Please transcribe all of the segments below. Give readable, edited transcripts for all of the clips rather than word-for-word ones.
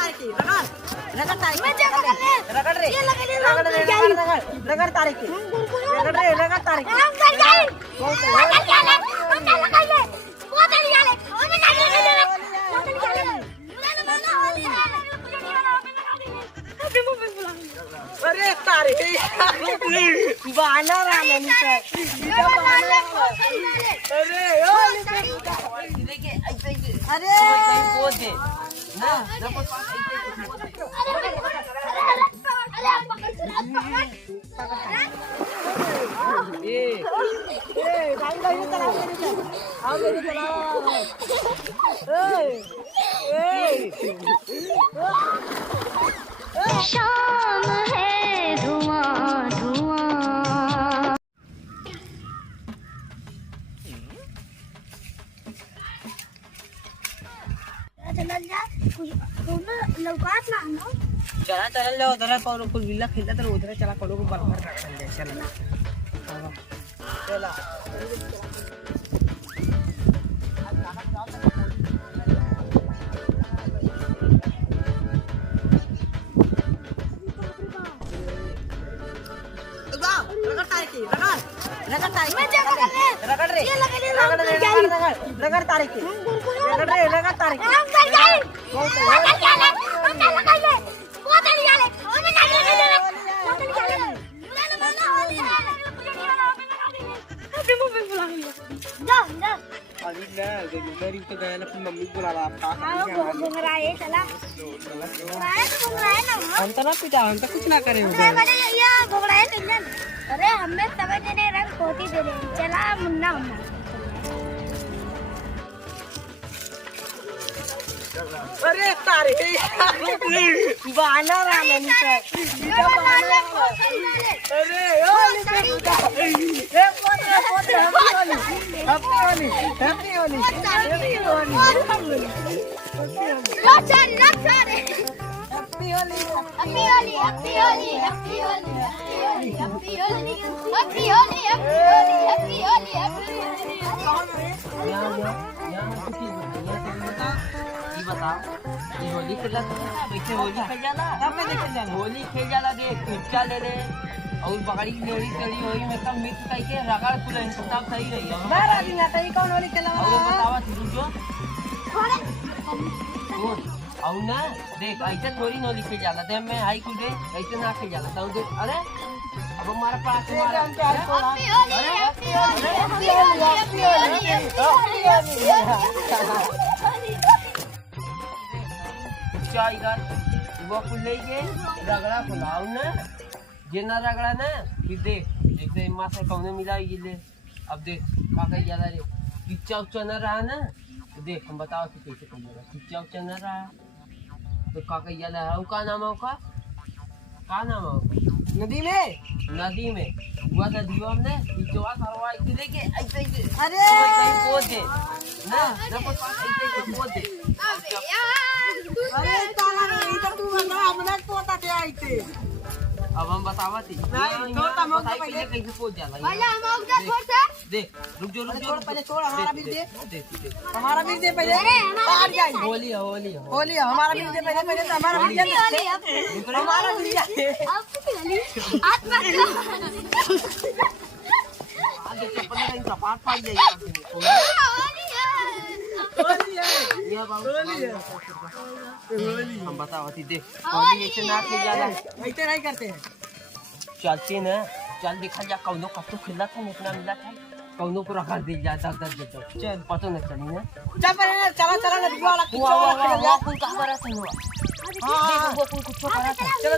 तारीख रगड़ तारीख मैं क्या कर ले रगड़ रे ये लगा ले रगड़ तारीख रगड़ रे रगड़ तारीख हम कर जाए हम क्या लगा ले वो तो नहीं ले हम क्या ले वो तो नहीं ले मुझे माना होली है अभी मुझे बुला अरे तारीख बहाना वाला नहीं अरे देखिए ऐसे अरे पोज दे ना शाम है धुआं धुआं चल जा लौकात ना आनो चला चल ले उधर पर कुल विला खेलता तो उधर चला करो को बराबर काट ले चला चला मैं क्या कर ले रगड़ रे ये लगा ले रगड़ तारीख रगड़ रे रगड़ तारीख हम कर जाए हम क्या लगा ले वो तो नहीं ले हम क्या ले वो तो नहीं ले मुझे माना होली है अभी मुझे बुला जा जा अभी ना गरीब तो गया ना अपनी मम्मी को बुला रहा था हां घुंघरा है चला घुंघरा है ना हम तो ना पिटा हम तो कुछ ना करे अरे ये घुंघरा है नहीं अरे हमें समझ नहीं रंग खोती दे रहे चला मुन्ना मुन्ना अरे तारीख बहाना वाला नहीं अरे हैप्पी होली होली खेला कैसे होली खेल जाला होली खेल जाला देख पिच्चा ले ले और बकरी लेड़ी तेड़ी होई में सब मिक्स करके रगड़ कुल सब सही रही है मारा दिन आता ही कौन होली खेला और बतावा तू जो और ना देख ऐसे थोड़ी होली खेल जाला दे मैं हाई कुल दे ऐसे ना खेल जाला तो देख अरे अब हमारा पास हमारा क्या इधर वो कुल ले गए रगड़ा खुलाओ ना ये ना रगड़ा ना फिर देख जैसे माँ से कौने मिलाई ले अब देख का कही जा रे किच्चा उच्चा न रहा ना तो देख हम बताओ कि कैसे कहिएगा किच्चा उच्चा न रहा तो का कही जा रहा है का नाम है का नाम है नदी में हुआ था दीवा में पिछवा सरवाई के लेके ऐसे अरे पोज दे ना कुछ ऐसे पोज दे अरे ताला इधर तू ना हमने पोता दे आई थे अब हम बतावा थी नहीं तो तम पहले कैसे पहुंच जाला पहले हम उधर छोड़ से देख रुक जो पहले छोड़ हमारा बिल दे हमारा बिल दे पहले बाहर जाए होली हमारा बिल दे पहले तो हमारा बिल दे हमारा बिल दे हाथ मत आगे चप्पल नहीं सपाट फाड़ जाएगा होली हम बतावती देख होली ऐसे ना खेल जाला ऐसे नहीं करते हैं चलते ना चल देखा जा कौनो कतो खेला था इतना मिला था कौनो को रखा दे जा दर चल पता नहीं चली ना चल पर चला ना दिवा वाला कुछ कुल का बरा था हां वो कुछ करा था चलो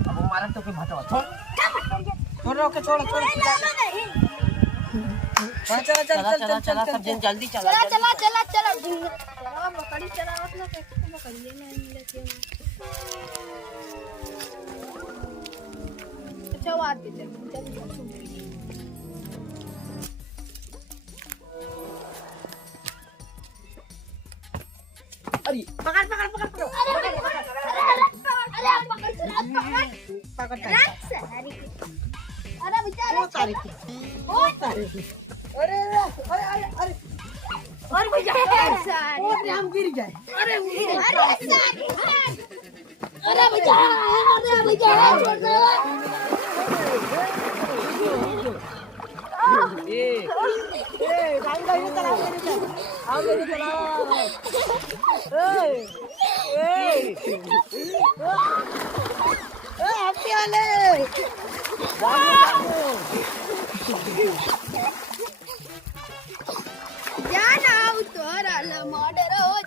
अब हमारा तो के भाटा छोड़ के छोड़ चला सब जन जल्दी चला बकरी चलावत ना बकरी नहीं मिलती अच्छा बात भी चल अरे पकड़ अरे बेचारा ओ तारीख अरे और भैया वो हम गिर जाए अरे भैया छोड़ दो ए गाड़ी गाड़ी चलाओ आओ गाड़ी चलाओ हैप्पी वाले जाना उतर आला मर्डर हो